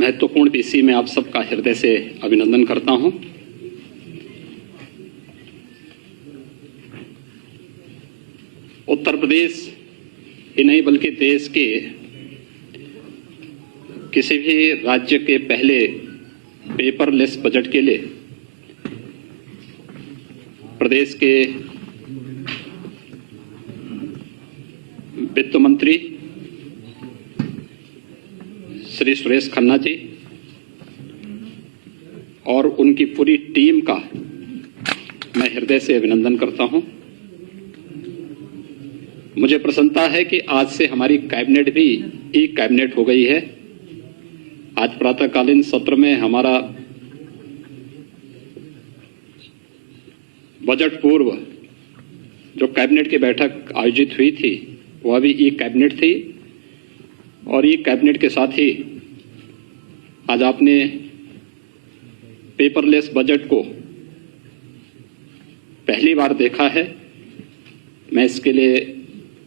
महत्वपूर्ण पीसी में आप सबका हृदय से अभिनंदन करता हूं। उत्तर प्रदेश ही नहीं बल्कि देश के किसी भी राज्य के पहले पेपरलेस बजट के लिए प्रदेश के वित्त मंत्री श्री सुरेश खन्ना जी और उनकी पूरी टीम का मैं हृदय से अभिनंदन करता हूं। मुझे प्रसन्नता है कि आज से हमारी कैबिनेट भी ई कैबिनेट हो गई है। आज प्रातःकालीन सत्र में हमारा बजट पूर्व जो कैबिनेट की बैठक आयोजित हुई थी वह भी ई कैबिनेट थी और ई कैबिनेट के साथ ही आज आपने पेपरलेस बजट को पहली बार देखा है। मैं इसके लिए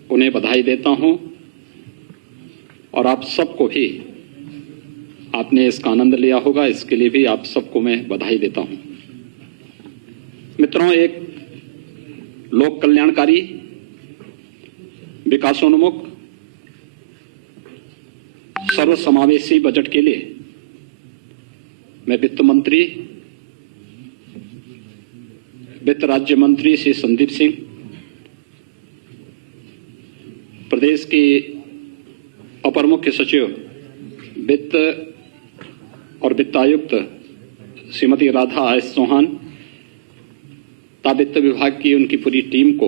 उन्हें बधाई देता हूं और आप सबको भी आपने इसका आनंद लिया होगा, इसके लिए भी आप सबको मैं बधाई देता हूं। मित्रों, एक लोक कल्याणकारी, विकासोन्मुख, सर्वसमावेशी बजट के लिए मैं वित्त मंत्री, वित्त राज्य मंत्री श्री संदीप सिंह, प्रदेश की अपर मुख्य सचिव वित्त और वित्तायुक्त श्रीमती राधा एस चौहान तथा वित्त विभाग की उनकी पूरी टीम को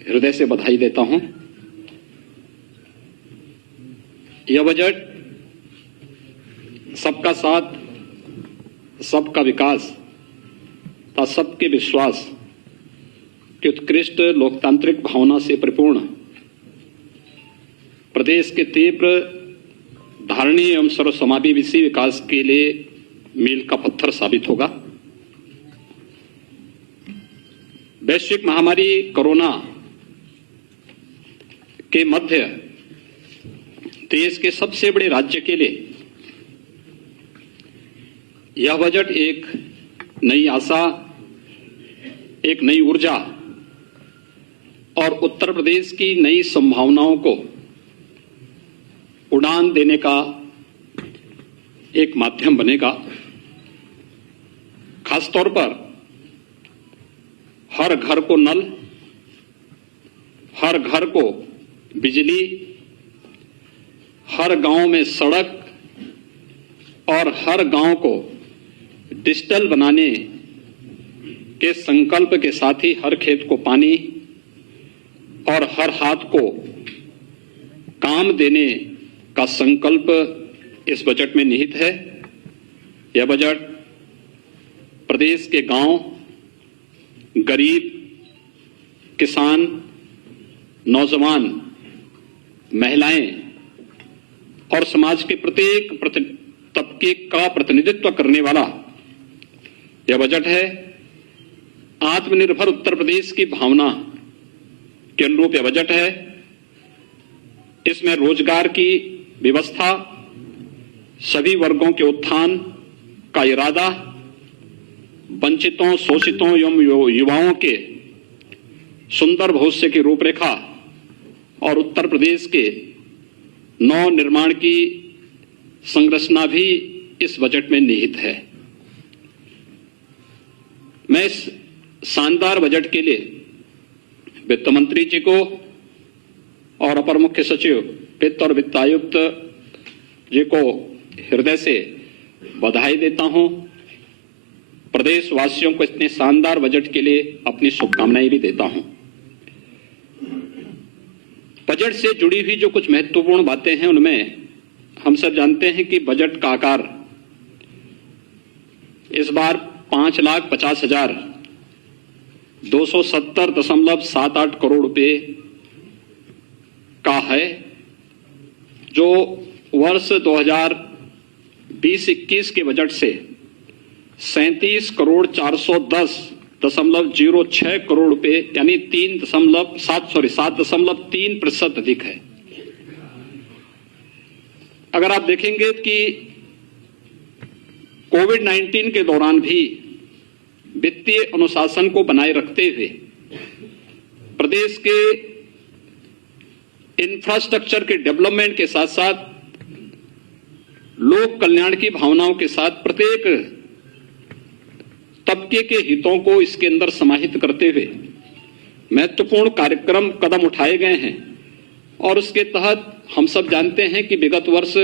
हृदय से बधाई देता हूं। यह बजट सबका साथ, सबका विकास तथा सबके विश्वास की उत्कृष्ट लोकतांत्रिक भावना से परिपूर्ण प्रदेश के तीव्र, धारणीय एवं सर्वसमावेशी विकास के लिए मील का पत्थर साबित होगा। वैश्विक महामारी कोरोना के मध्य देश के सबसे बड़े राज्य के लिए यह बजट एक नई आशा, एक नई ऊर्जा और उत्तर प्रदेश की नई संभावनाओं को उड़ान देने का एक माध्यम बनेगा। खासतौर पर हर घर को नल, हर घर को बिजली, हर गांव में सड़क और हर गांव को डिजिटल बनाने के संकल्प के साथ ही हर खेत को पानी और हर हाथ को काम देने का संकल्प इस बजट में निहित है। यह बजट प्रदेश के गांव, गरीब, किसान, नौजवान, महिलाएं और समाज के प्रत्येक तबके का प्रतिनिधित्व करने वाला यह बजट है। आत्मनिर्भर उत्तर प्रदेश की भावना के अनुरूप यह बजट है। इसमें रोजगार की व्यवस्था, सभी वर्गों के उत्थान का इरादा, वंचितों, शोषितों एवं युवाओं के सुंदर भविष्य की रूपरेखा और उत्तर प्रदेश के नव निर्माण की संरचना भी इस बजट में निहित है। मैं इस शानदार बजट के लिए वित्त मंत्री जी को और अपर मुख्य सचिव वित्त और वित्तायुक्त जी को हृदय से बधाई देता हूं। प्रदेश वासियों को इतने शानदार बजट के लिए अपनी शुभकामनाएं भी देता हूं। बजट से जुड़ी हुई जो कुछ महत्वपूर्ण बातें हैं उनमें हम सब जानते हैं कि बजट का आकार इस बार 5,50,270.78 करोड़ रुपए का है, जो वर्ष 2020-21 के बजट से 37,410.06 करोड़ रुपए यानी 7.3% अधिक है। अगर आप देखेंगे कि कोविड-19 के दौरान भी वित्तीय अनुशासन को बनाए रखते हुए प्रदेश के इंफ्रास्ट्रक्चर के डेवलपमेंट के साथ साथ लोक कल्याण की भावनाओं के साथ प्रत्येक तबके के हितों को इसके अंदर समाहित करते हुए महत्वपूर्ण कार्यक्रम कदम उठाए गए हैं और उसके तहत हम सब जानते हैं कि विगत वर्ष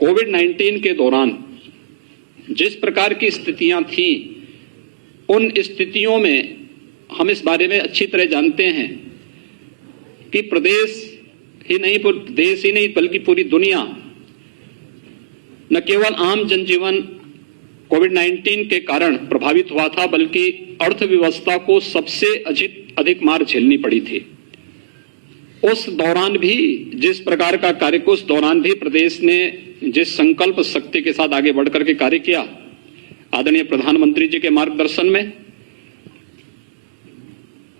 कोविड-19 के दौरान जिस प्रकार की स्थितियां थीं, उन स्थितियों में हम इस बारे में अच्छी तरह जानते हैं कि प्रदेश ही नहीं बल्कि पूरी दुनिया न केवल आम जनजीवन कोविड-19 के कारण प्रभावित हुआ था, बल्कि अर्थव्यवस्था को सबसे अधिक मार झेलनी पड़ी थी। उस दौरान भी जिस प्रकार का कार्य, उस दौरान भी प्रदेश ने जिस संकल्प शक्ति के साथ आगे बढ़कर के कार्य किया, आदरणीय प्रधानमंत्री जी के मार्गदर्शन में,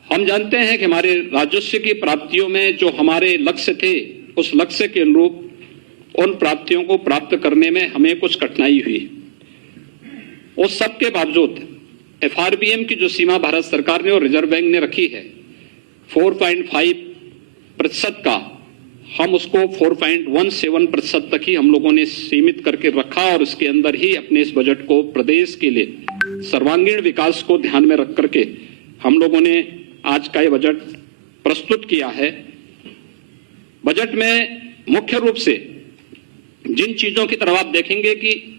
हम जानते हैं कि हमारे राजस्व की प्राप्तियों में जो हमारे लक्ष्य थे, उस लक्ष्य के अनुरूप उन प्राप्तियों को प्राप्त करने में हमें कुछ कठिनाई हुई। उस सब के बावजूद एफआरबीएम की जो सीमा भारत सरकार ने और रिजर्व बैंक ने रखी है 4.5% का, हम उसको 4.17% तक ही हम लोगों ने सीमित करके रखा और उसके अंदर ही अपने इस बजट को प्रदेश के लिए सर्वांगीण विकास को ध्यान में रख करके हम लोगों ने आज का ये बजट प्रस्तुत किया है। बजट में मुख्य रूप से जिन चीजों की तरफ आप देखेंगे कि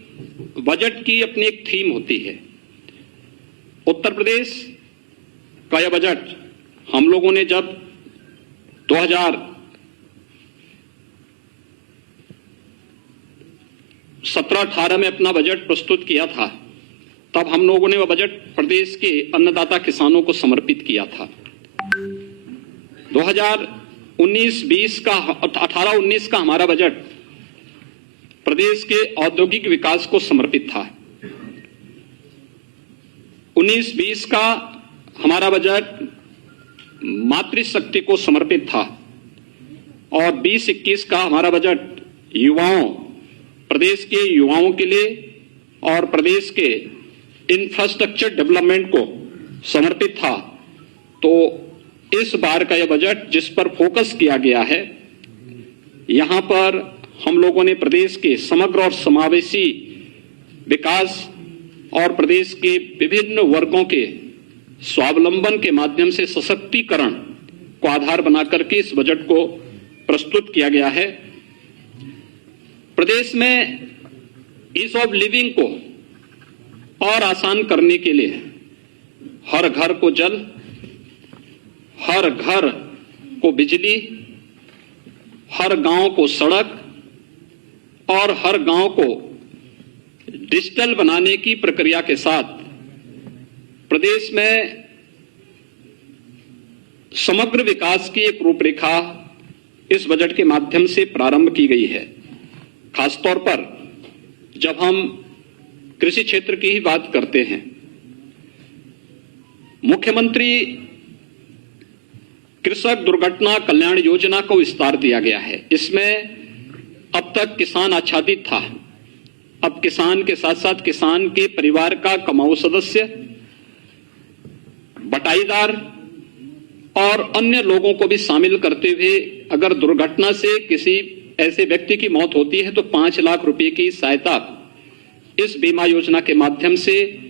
बजट की अपनी एक थीम होती है। उत्तर प्रदेश का यह बजट हम लोगों ने जब 2017-18 में अपना बजट प्रस्तुत किया था, तब हम लोगों ने वह बजट प्रदेश के अन्नदाता किसानों को समर्पित किया था। 2019-20 का 18-19 का हमारा बजट प्रदेश के औद्योगिक विकास को समर्पित था। 19-20 का हमारा बजट मातृशक्ति को समर्पित था और 20-21 का हमारा बजट प्रदेश के युवाओं के लिए और प्रदेश के इंफ्रास्ट्रक्चर डेवलपमेंट को समर्पित था। तो इस बार का यह बजट जिस पर फोकस किया गया है, यहां पर हम लोगों ने प्रदेश के समग्र और समावेशी विकास और प्रदेश के विभिन्न वर्गों के स्वावलंबन के माध्यम से सशक्तिकरण को आधार बनाकर के इस बजट को प्रस्तुत किया गया है। प्रदेश में ईज ऑफ लिविंग को और आसान करने के लिए हर घर को जल, हर घर को बिजली, हर गांव को सड़क और हर गांव को डिजिटल बनाने की प्रक्रिया के साथ प्रदेश में समग्र विकास की एक रूपरेखा इस बजट के माध्यम से प्रारंभ की गई है। खासतौर पर जब हम कृषि क्षेत्र की ही बात करते हैं, मुख्यमंत्री कृषक दुर्घटना कल्याण योजना को विस्तार दिया गया है। इसमें अब तक किसान आच्छादित था, अब किसान के साथ साथ किसान के परिवार का कमाऊ सदस्य, बटाईदार और अन्य लोगों को भी शामिल करते हुए अगर दुर्घटना से किसी ऐसे व्यक्ति की मौत होती है तो 5 लाख रुपए की सहायता इस बीमा योजना के माध्यम से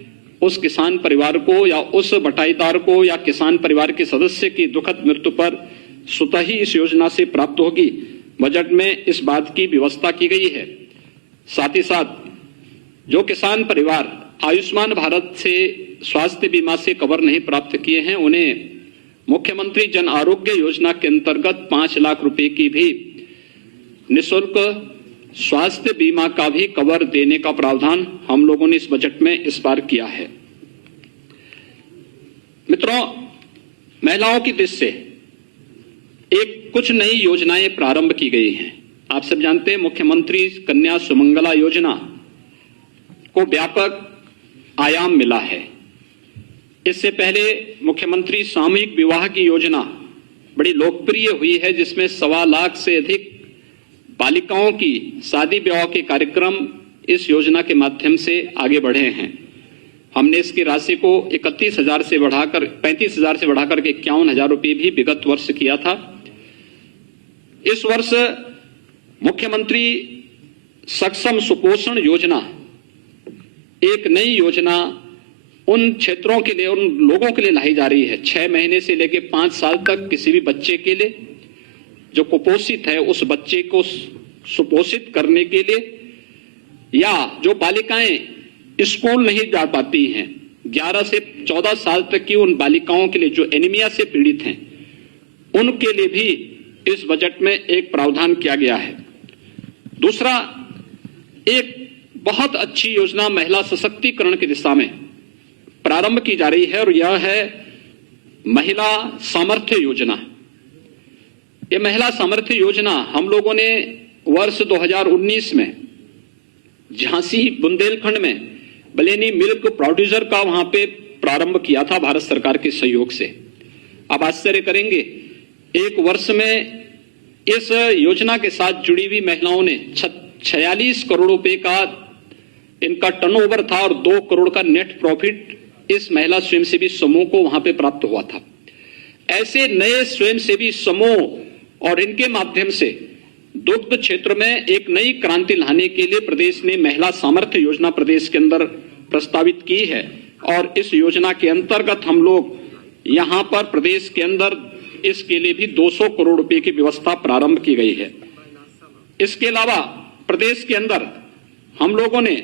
उस किसान परिवार को या उस बटाईदार को या किसान परिवार के सदस्य की दुखद मृत्यु पर स्वतः ही इस योजना से प्राप्त होगी। बजट में इस बात की व्यवस्था की गई है। साथ ही साथ जो किसान परिवार आयुष्मान भारत से स्वास्थ्य बीमा से कवर नहीं प्राप्त किए हैं, उन्हें मुख्यमंत्री जन आरोग्य योजना के अंतर्गत 5 लाख रुपए की भी निःशुल्क स्वास्थ्य बीमा का भी कवर देने का प्रावधान हम लोगों ने इस बजट में इस बार किया है। मित्रों, महिलाओं की दृष्टि से कुछ नई योजनाएं प्रारंभ की गई हैं। आप सब जानते हैं मुख्यमंत्री कन्या सुमंगला योजना को व्यापक आयाम मिला है। इससे पहले मुख्यमंत्री सामूहिक विवाह की योजना बड़ी लोकप्रिय हुई है, जिसमें 1.25 लाख से अधिक बालिकाओं की शादी ब्याह के कार्यक्रम इस योजना के माध्यम से आगे बढ़े हैं। हमने इसकी राशि को 31,000 से बढ़ाकर 35,000 से बढ़ाकर के 51,000 रुपये भी विगत वर्ष किया था। इस वर्ष मुख्यमंत्री सक्षम सुपोषण योजना एक नई योजना उन क्षेत्रों के लिए, उन लोगों के लिए लाई जा रही है 6 महीने से लेकर 5 साल तक किसी भी बच्चे के लिए जो कुपोषित है उस बच्चे को सुपोषित करने के लिए, या जो बालिकाएं स्कूल नहीं जा पाती हैं 11 से 14 साल तक की उन बालिकाओं के लिए जो एनीमिया से पीड़ित हैं उनके लिए भी इस बजट में एक प्रावधान किया गया है। दूसरा, एक बहुत अच्छी योजना महिला सशक्तिकरण की दिशा में प्रारंभ की जा रही है और यह है महिला सामर्थ्य योजना। यह महिला सामर्थ्य योजना हम लोगों ने वर्ष 2019 में झांसी बुंदेलखंड में बलेनी मिल्क प्रोड्यूसर का वहां पे प्रारंभ किया था भारत सरकार के सहयोग से। अब आश्चर्य करेंगे, एक वर्ष में इस योजना के साथ जुड़ी हुई महिलाओं ने 46 करोड़ रुपए का इनका टर्नओवर था और 2 करोड़ का नेट प्रॉफिट इस महिला स्वयंसेवी समूह को वहां पे प्राप्त हुआ था। ऐसे नए स्वयंसेवी समूह और इनके माध्यम से दुग्ध क्षेत्र में एक नई क्रांति लाने के लिए प्रदेश ने महिला सामर्थ्य योजना प्रदेश के अंदर प्रस्तावित की है और इस योजना के अंतर्गत हम लोग यहां पर प्रदेश के अंदर इसके लिए भी 200 करोड़ रुपए की व्यवस्था प्रारंभ की गई है। इसके अलावा प्रदेश के अंदर हम लोगों ने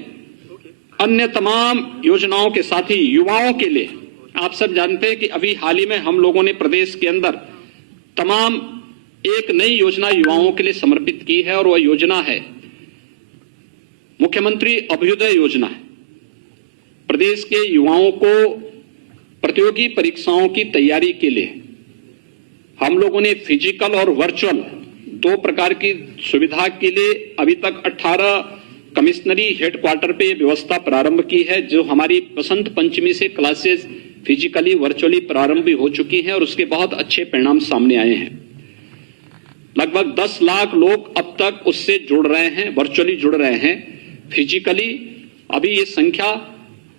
अन्य तमाम योजनाओं के साथ ही युवाओं के लिए, आप सब जानते हैं कि अभी हाल ही में हम लोगों ने प्रदेश के अंदर तमाम एक नई योजना युवाओं के लिए समर्पित की है और वह योजना है मुख्यमंत्री अभ्युदय योजना। प्रदेश के युवाओं को प्रतियोगी परीक्षाओं की तैयारी के लिए हम लोगों ने फिजिकल और वर्चुअल 2 प्रकार की सुविधा के लिए अभी तक 18 कमिश्नरी हेडक्वार्टर पे व्यवस्था प्रारंभ की है, जो हमारी बसंत पंचमी से क्लासेस फिजिकली वर्चुअली प्रारंभ भी हो चुकी हैं और उसके बहुत अच्छे परिणाम सामने आए हैं। लगभग 10 लाख लोग अब तक उससे जुड़ रहे हैं, वर्चुअली जुड़ रहे हैं। फिजिकली अभी ये संख्या,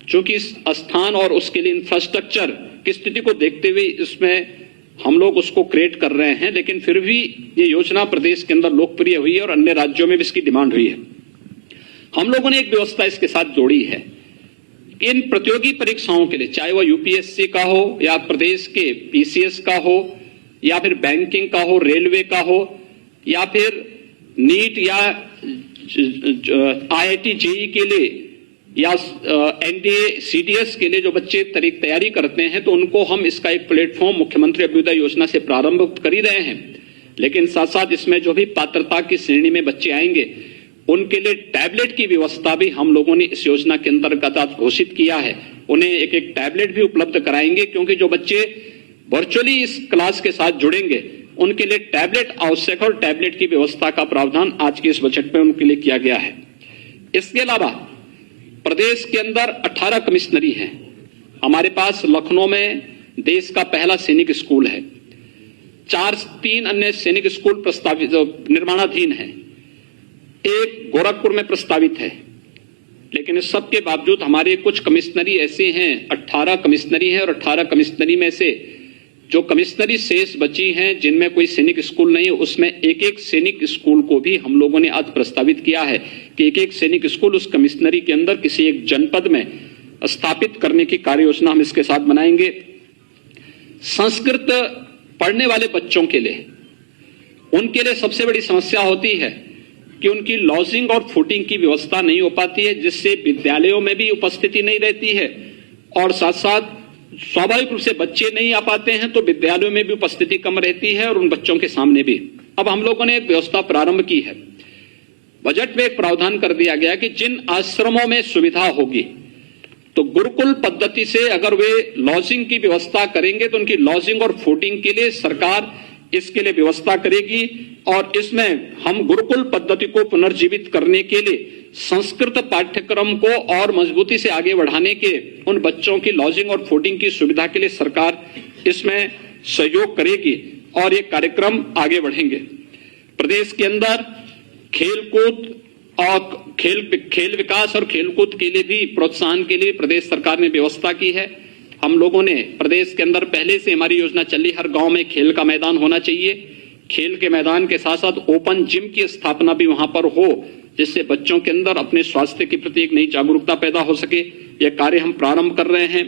चूंकि स्थान और उसके लिए इंफ्रास्ट्रक्चर की स्थिति को देखते हुए इसमें हम लोग उसको क्रिएट कर रहे हैं, लेकिन फिर भी ये योजना प्रदेश के अंदर लोकप्रिय हुई है और अन्य राज्यों में भी इसकी डिमांड हुई है। हम लोगों ने एक व्यवस्था इसके साथ जोड़ी है कि इन प्रतियोगी परीक्षाओं के लिए, चाहे वह यूपीएससी का हो या प्रदेश के पीसीएस का हो या फिर बैंकिंग का हो, रेलवे का हो या फिर नीट या आईआईटी जेईई के लिए या एनडीए सीडीएस के लिए जो बच्चे तैयारी करते हैं, तो उनको हम इसका एक प्लेटफॉर्म मुख्यमंत्री अभ्युदय योजना से प्रारंभ कर ही रहे हैं। लेकिन साथ साथ इसमें जो भी पात्रता की श्रेणी में बच्चे आएंगे उनके लिए टैबलेट की व्यवस्था भी हम लोगों ने इस योजना के अंतर्गत घोषित किया है। उन्हें एक एक टैबलेट भी उपलब्ध कराएंगे, क्योंकि जो बच्चे वर्चुअली इस क्लास के साथ जुड़ेंगे उनके लिए टैबलेट आवश्यक और टैबलेट की व्यवस्था का प्रावधान आज के इस बजट में उनके लिए किया गया है। इसके अलावा प्रदेश के अंदर 18 कमिश्नरी हैं। हमारे पास लखनऊ में देश का पहला सैनिक स्कूल है, 3 अन्य सैनिक स्कूल प्रस्तावित निर्माणाधीन है, एक गोरखपुर में प्रस्तावित है। लेकिन इस सब के बावजूद हमारे कुछ कमिश्नरी ऐसे हैं, 18 कमिश्नरी हैं और 18 कमिश्नरी में से जो कमिश्नरी शेष बची हैं जिनमें कोई सैनिक स्कूल नहीं है, उसमें एक एक सैनिक स्कूल को भी हम लोगों ने आज प्रस्तावित किया है कि एक एक सैनिक स्कूल उस कमिश्नरी के अंदर किसी एक जनपद में स्थापित करने की कार्य योजना हम इसके साथ बनाएंगे। संस्कृत पढ़ने वाले बच्चों के लिए, उनके लिए सबसे बड़ी समस्या होती है कि उनकी लॉजिंग और फूडिंग की व्यवस्था नहीं हो पाती है, जिससे विद्यालयों में भी उपस्थिति नहीं रहती है और साथ साथ स्वाभाविक रूप से बच्चे नहीं आ पाते हैं तो विद्यालयों में भी उपस्थिति कम रहती है और उन बच्चों के सामने भी। अब हम लोगों ने एक व्यवस्था प्रारंभ की है। बजट में एक प्रावधान कर दिया गया कि जिन आश्रमों में सुविधा होगी तो गुरुकुल पद्धति से अगर वे लॉजिंग की व्यवस्था करेंगे तो उनकी लॉजिंग और फूडिंग के लिए सरकार इसके लिए व्यवस्था करेगी और इसमें हम गुरुकुल पद्धति को पुनर्जीवित करने के लिए संस्कृत पाठ्यक्रम को और मजबूती से आगे बढ़ाने के उन बच्चों की लॉजिंग और फूडिंग की सुविधा के लिए सरकार इसमें सहयोग करेगी और ये कार्यक्रम आगे बढ़ेंगे। प्रदेश के अंदर खेलकूद और खेल विकास और खेलकूद के लिए भी प्रोत्साहन के लिए प्रदेश सरकार ने व्यवस्था की है। हम लोगों ने प्रदेश के अंदर पहले से हमारी योजना चली, हर गांव में खेल का मैदान होना चाहिए। खेल के मैदान के साथ साथ ओपन जिम की स्थापना भी वहां पर हो, जिससे बच्चों के अंदर अपने स्वास्थ्य के प्रति एक नई जागरूकता पैदा हो सके। यह कार्य हम प्रारंभ कर रहे हैं।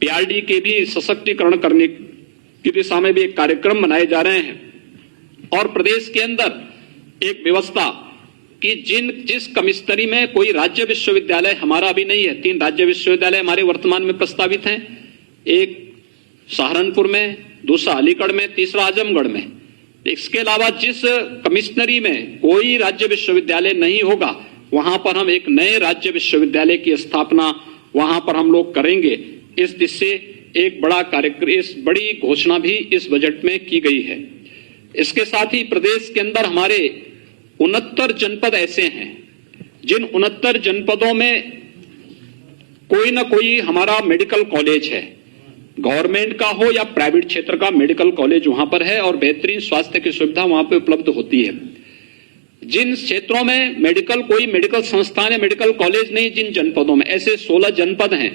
पीआरडी के भी सशक्तिकरण करने की दिशा में भी एक कार्यक्रम बनाए जा रहे हैं। और प्रदेश के अंदर एक व्यवस्था कि जिस कमिश्नरी में कोई राज्य विश्वविद्यालय हमारा अभी नहीं है, 3 राज्य विश्वविद्यालय हमारे वर्तमान में प्रस्तावित हैं, एक सहारनपुर में, दूसरा अलीगढ़ में, तीसरा आजमगढ़ में। इसके अलावा जिस कमिश्नरी में कोई राज्य विश्वविद्यालय नहीं होगा, वहां पर हम एक नए राज्य विश्वविद्यालय की स्थापना वहां पर हम लोग करेंगे। इस दिशा से एक बड़ा कार्यक्रम, इस बड़ी घोषणा भी इस बजट में की गई है। इसके साथ ही प्रदेश के अंदर हमारे 69 जनपद ऐसे हैं जिन 69 जनपदों में कोई ना कोई हमारा मेडिकल कॉलेज है, गवर्नमेंट का हो या प्राइवेट क्षेत्र का मेडिकल कॉलेज वहां पर है और बेहतरीन स्वास्थ्य की सुविधा वहां पे उपलब्ध होती है। जिन क्षेत्रों में कोई मेडिकल संस्थान या मेडिकल कॉलेज नहीं, जिन जनपदों में ऐसे 16 जनपद हैं,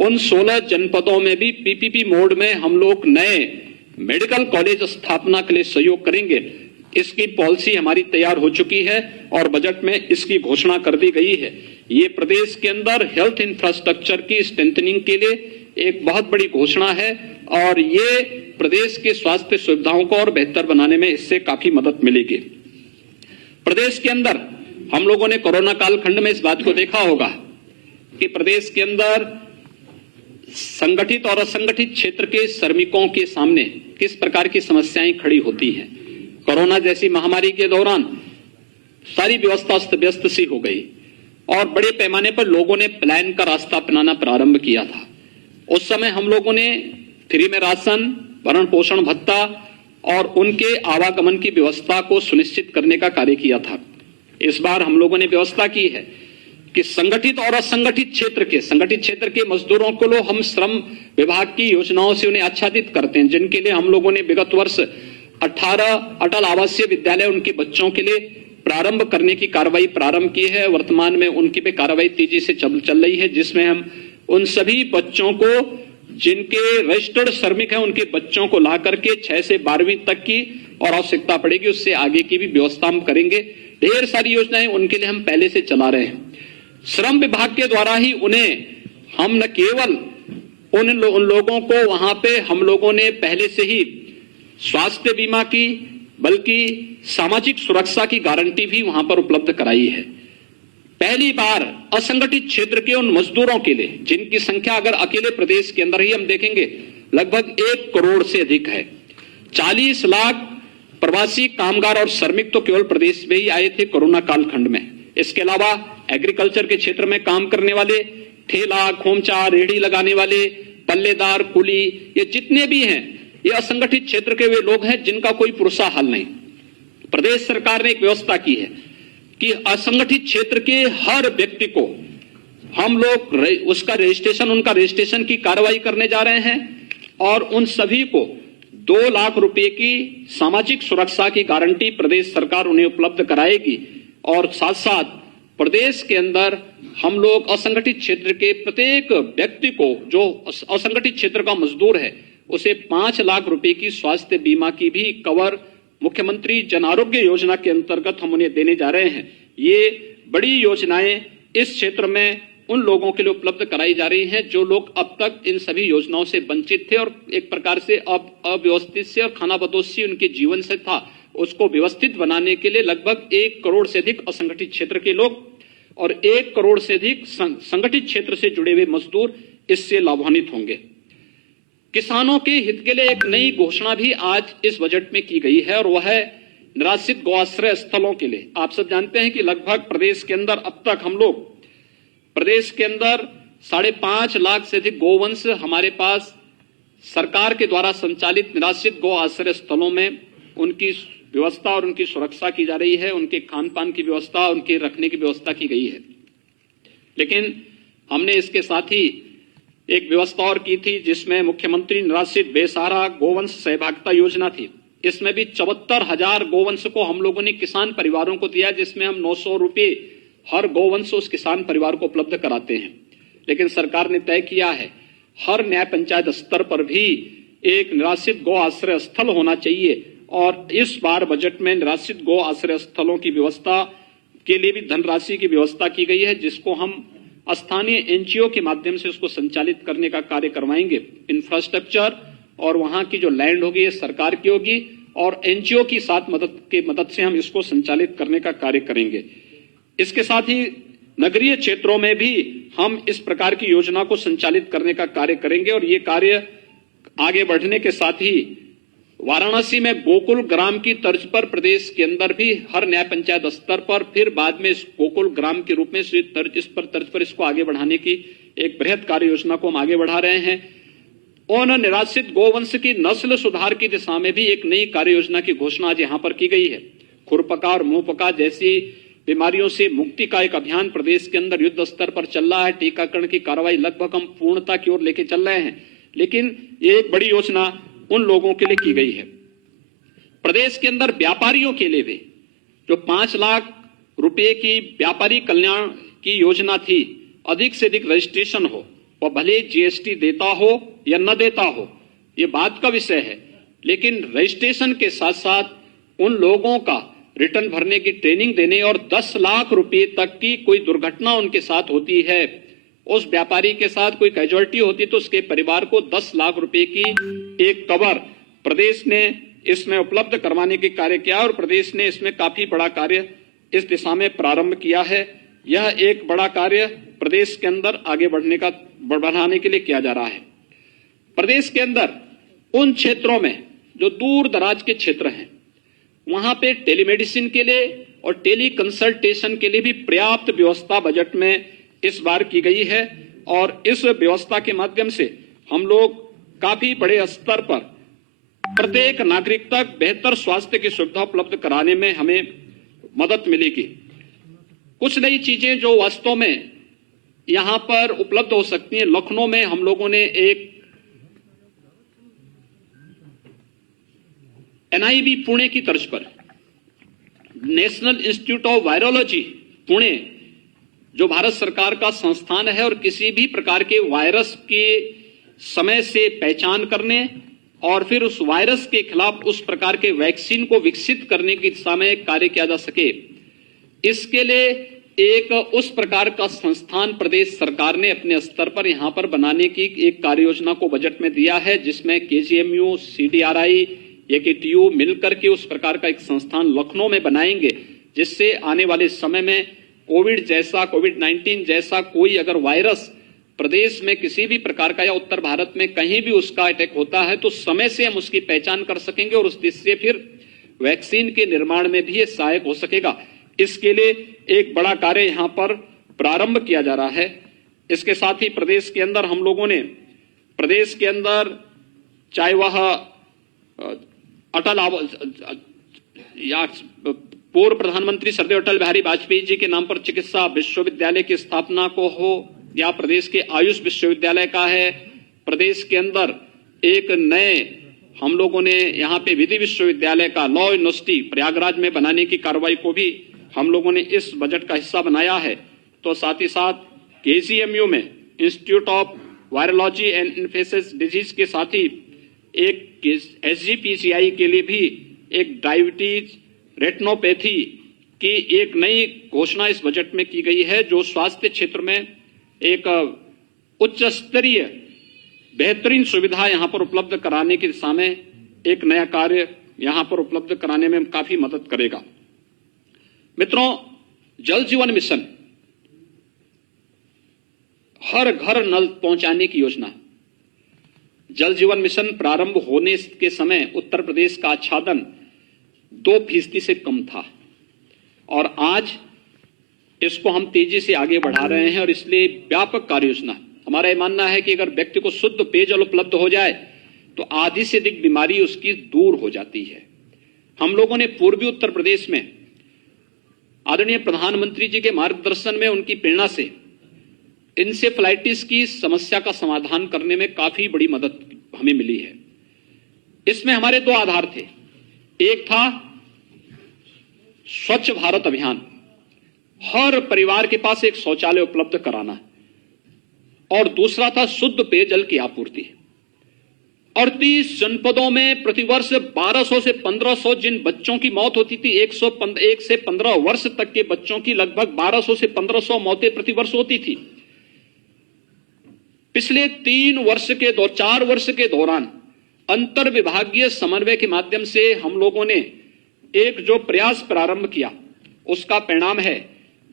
उन 16 जनपदों में भी पीपीपी मोड में हम लोग नए मेडिकल कॉलेज स्थापना के लिए सहयोग करेंगे। इसकी पॉलिसी हमारी तैयार हो चुकी है और बजट में इसकी घोषणा कर दी गई है। ये प्रदेश के अंदर हेल्थ इंफ्रास्ट्रक्चर की स्ट्रेंथनिंग के लिए एक बहुत बड़ी घोषणा है और ये प्रदेश के स्वास्थ्य सुविधाओं को और बेहतर बनाने में इससे काफी मदद मिलेगी। प्रदेश के अंदर हम लोगों ने कोरोना कालखंड में इस बात को देखा होगा कि प्रदेश के अंदर संगठित और असंगठित क्षेत्र के श्रमिकों के सामने किस प्रकार की समस्याएं खड़ी होती हैं। कोरोना जैसी महामारी के दौरान सारी व्यवस्था अस्त व्यस्त सी हो गई और बड़े पैमाने पर लोगों ने प्लान का रास्ता अपनाना प्रारंभ किया था। उस समय हम लोगों ने फ्री में राशन, भरण पोषण भत्ता और उनके आवागमन की व्यवस्था को सुनिश्चित करने का कार्य किया था। इस बार हम लोगों ने व्यवस्था की है कि संगठित और असंगठित क्षेत्र के मजदूरों को लो हम श्रम विभाग की योजनाओं से उन्हें आच्छादित करते हैं, जिनके लिए हम लोगों ने विगत वर्ष 18 अटल आवासीय विद्यालय उनके बच्चों के लिए प्रारंभ करने की कार्रवाई प्रारंभ की है। वर्तमान में उनकी पे कार्रवाई तेजी से चल रही है, जिसमें हम उन सभी बच्चों को जिनके रजिस्टर्ड श्रमिक हैं उनके बच्चों को ला करके 6 से 12वीं तक की और आवश्यकता पड़ेगी उससे आगे की भी व्यवस्था हम करेंगे। ढेर सारी योजनाएं उनके लिए हम पहले से चला रहे हैं। श्रम विभाग के द्वारा ही उन्हें हम न केवल उन लोगों को वहां पे हम लोगों ने पहले से ही स्वास्थ्य बीमा की बल्कि सामाजिक सुरक्षा की गारंटी भी वहां पर उपलब्ध कराई है। पहली बार असंगठित क्षेत्र के उन मजदूरों के लिए जिनकी संख्या अगर अकेले प्रदेश के अंदर ही हम देखेंगे लगभग 1 करोड़ से अधिक है। 40 लाख प्रवासी कामगार और श्रमिक तो केवल प्रदेश में ही आए थे कोरोना कालखंड में। इसके अलावा एग्रीकल्चर के क्षेत्र में काम करने वाले, ठेला, खोमचा, रेहड़ी लगाने वाले, पल्लेदार, कुली, ये जितने भी हैं ये असंगठित क्षेत्र के वे लोग हैं जिनका कोई पुरसा हल नहीं। प्रदेश सरकार ने एक व्यवस्था की है कि असंगठित क्षेत्र के हर व्यक्ति को हम लोग उनका रजिस्ट्रेशन की कार्रवाई करने जा रहे हैं और उन सभी को 2 लाख रुपए की सामाजिक सुरक्षा की गारंटी प्रदेश सरकार उन्हें उपलब्ध कराएगी। और साथ साथ प्रदेश के अंदर हम लोग असंगठित क्षेत्र के प्रत्येक व्यक्ति को जो असंगठित क्षेत्र का मजदूर है उसे 5 लाख रुपए की स्वास्थ्य बीमा की भी कवर मुख्यमंत्री जन आरोग्य योजना के अंतर्गत हम उन्हें देने जा रहे हैं। ये बड़ी योजनाएं इस क्षेत्र में उन लोगों के लिए उपलब्ध कराई जा रही हैं जो लोग अब तक इन सभी योजनाओं से वंचित थे और एक प्रकार से अब अव्यवस्थित से और खानाबदोशी उनके जीवन से था, उसको व्यवस्थित बनाने के लिए लगभग 1 करोड़ से अधिक असंगठित क्षेत्र के लोग और 1 करोड़ से अधिक संगठित क्षेत्र से जुड़े हुए मजदूर इससे लाभान्वित होंगे। किसानों के हित के लिए एक नई घोषणा भी आज इस बजट में की गई है और वह है निराश्रित गौआश्रय स्थलों के लिए। आप सब जानते हैं कि लगभग प्रदेश के अंदर अब तक हम लोग प्रदेश के अंदर 5.5 लाख से अधिक गोवंश हमारे पास सरकार के द्वारा संचालित निराश्रित गौ आश्रय स्थलों में उनकी व्यवस्था और उनकी सुरक्षा की जा रही है, उनके खान पान की व्यवस्था, उनके रखने की व्यवस्था की गई है। लेकिन हमने इसके साथ ही एक व्यवस्था और की थी जिसमें मुख्यमंत्री निराश्रित बेसहारा गोवंश सहभागिता योजना थी। इसमें भी 74,000 गोवंश को हम लोगों ने किसान परिवारों को दिया, जिसमें हम 900 रुपये हर गोवंश उस किसान परिवार को उपलब्ध कराते हैं। लेकिन सरकार ने तय किया है हर न्याय पंचायत स्तर पर भी एक निराश्रित गौ आश्रय स्थल होना चाहिए, और इस बार बजट में निराश्रित गौ आश्रय स्थलों की व्यवस्था के लिए भी धनराशि की व्यवस्था की गई है, जिसको हम स्थानीय एनजीओ के माध्यम से उसको संचालित करने का कार्य करवाएंगे। इंफ्रास्ट्रक्चर और वहां की जो लैंड होगी ये सरकार की होगी, और एनजीओ की साथ मदद से हम इसको संचालित करने का कार्य करेंगे। इसके साथ ही नगरीय क्षेत्रों में भी हम इस प्रकार की योजना को संचालित करने का कार्य करेंगे, और ये कार्य आगे बढ़ने के साथ ही वाराणसी में गोकुल ग्राम की तर्ज पर प्रदेश के अंदर भी हर न्याय पंचायत स्तर पर, फिर बाद में इस गोकुल ग्राम के रूप में इस तर्ज पर इसको आगे बढ़ाने की एक बृहद कार्य योजना को हम आगे बढ़ा रहे हैं। और निराश्रित गोवंश की नस्ल सुधार की दिशा में भी एक नई कार्य योजना की घोषणा आज यहाँ पर की गई है। खुरपका और मुंहपका जैसी बीमारियों से मुक्ति का एक अभियान प्रदेश के अंदर युद्ध स्तर पर चल रहा है। टीकाकरण की कार्रवाई लगभग हम पूर्णता की ओर लेके चल रहे हैं, लेकिन ये एक बड़ी योजना उन लोगों के लिए की गई है। प्रदेश के अंदर व्यापारियों के लिए भी जो 5 लाख रुपए की व्यापारी कल्याण की योजना थी, अधिक से अधिक रजिस्ट्रेशन हो, वह भले जीएसटी देता हो या न देता हो, ये बात का विषय है, लेकिन रजिस्ट्रेशन के साथ साथ उन लोगों का रिटर्न भरने की ट्रेनिंग देने, और 10 लाख रुपए तक की कोई दुर्घटना उनके साथ होती है, उस व्यापारी के साथ कोई कैजुअलिटी होती तो उसके परिवार को 10 लाख रुपए की एक कवर प्रदेश ने इसमें उपलब्ध करवाने के कार्य किया, और प्रदेश ने इसमें काफी बड़ा कार्य इस दिशा में प्रारंभ किया है। यह एक बड़ा कार्य प्रदेश के अंदर आगे बढ़ाने के लिए किया जा रहा है। प्रदेश के अंदर उन क्षेत्रों में जो दूर दराज के क्षेत्र हैं, वहां पे टेलीमेडिसिन के लिए और टेली कंसल्टेशन के लिए भी पर्याप्त व्यवस्था बजट में इस बार की गई है, और इस व्यवस्था के माध्यम से हम लोग काफी बड़े स्तर पर प्रत्येक नागरिक तक बेहतर स्वास्थ्य की सुविधा उपलब्ध कराने में हमें मदद मिलेगी। कुछ नई चीजें जो वास्तव में यहां पर उपलब्ध हो सकती हैं, लखनऊ में हम लोगों ने एक एनआईवी पुणे की तर्ज पर national institute of virology Pune, जो भारत सरकार का संस्थान है और किसी भी प्रकार के वायरस के समय से पहचान करने और फिर उस वायरस के खिलाफ उस प्रकार के वैक्सीन को विकसित करने की दिशा में कार्य किया जा सके, इसके लिए एक उस प्रकार का संस्थान प्रदेश सरकार ने अपने स्तर पर यहां पर बनाने की एक कार्य योजना को बजट में दिया है, जिसमें केजीएमयू, सीडीआरआई, एकेटीयू मिलकर के उस प्रकार का एक संस्थान लखनऊ में बनाएंगे, जिससे आने वाले समय में कोविड-19 जैसा कोई अगर वायरस प्रदेश में किसी भी प्रकार का या उत्तर भारत में कहीं भी उसका अटैक होता है तो समय से हम उसकी पहचान कर सकेंगे और उस दिशा से फिर वैक्सीन के निर्माण में भी ये सहायक हो सकेगा। इसके लिए एक बड़ा कार्य यहां पर प्रारंभ किया जा रहा है। इसके साथ ही प्रदेश के अंदर हम लोगों ने प्रदेश के अंदर चाहे वह अटल या पूर्व प्रधानमंत्री श्रद्धेय अटल बिहारी वाजपेयी जी के नाम पर चिकित्सा विश्वविद्यालय की स्थापना को हो या प्रदेश के आयुष विश्वविद्यालय का है, प्रदेश के अंदर एक नए हम लोगों ने यहाँ पे विधि विश्वविद्यालय का लॉ यूनिवर्सिटी प्रयागराज में बनाने की कार्रवाई को भी हम लोगों ने इस बजट का हिस्सा बनाया है। तो साथ ही साथ केजीएमयू में institute of virology and infectious disease के साथ ही एक एसजीपीसीआई के लिए भी एक डायबिटीज रेटिनोपैथी की एक नई घोषणा इस बजट में की गई है, जो स्वास्थ्य क्षेत्र में एक उच्च स्तरीय बेहतरीन सुविधा यहां पर उपलब्ध कराने की दिशा में एक नया कार्य यहां पर उपलब्ध कराने में काफी मदद करेगा। मित्रों, जल जीवन मिशन हर घर नल पहुंचाने की योजना। जल जीवन मिशन प्रारंभ होने के समय उत्तर प्रदेश का आच्छादन 2% से कम था और आज इसको हम तेजी से आगे बढ़ा रहे हैं और इसलिए व्यापक कार्य योजना। हमारा यह मानना है कि अगर व्यक्ति को शुद्ध पेयजल उपलब्ध हो जाए तो आधी से अधिक बीमारी उसकी दूर हो जाती है। हम लोगों ने पूर्वी उत्तर प्रदेश में आदरणीय प्रधानमंत्री जी के मार्गदर्शन में उनकी प्रेरणा से इंसेफ्लाइटिस की समस्या का समाधान करने में काफी बड़ी मदद हमें मिली है। इसमें हमारे 2 आधार थे। एक था स्वच्छ भारत अभियान, हर परिवार के पास एक शौचालय उपलब्ध कराना, और दूसरा था शुद्ध पेयजल की आपूर्ति। 38 जनपदों में प्रतिवर्ष 1200 से 1500 जिन बच्चों की मौत होती थी, 1 से 15 वर्ष तक के बच्चों की लगभग 1200 से 1500 मौतें प्रतिवर्ष होती थी। पिछले 4 वर्ष के दौरान अंतर विभागीय समन्वय के माध्यम से हम लोगों ने एक जो प्रयास प्रारंभ किया, उसका परिणाम है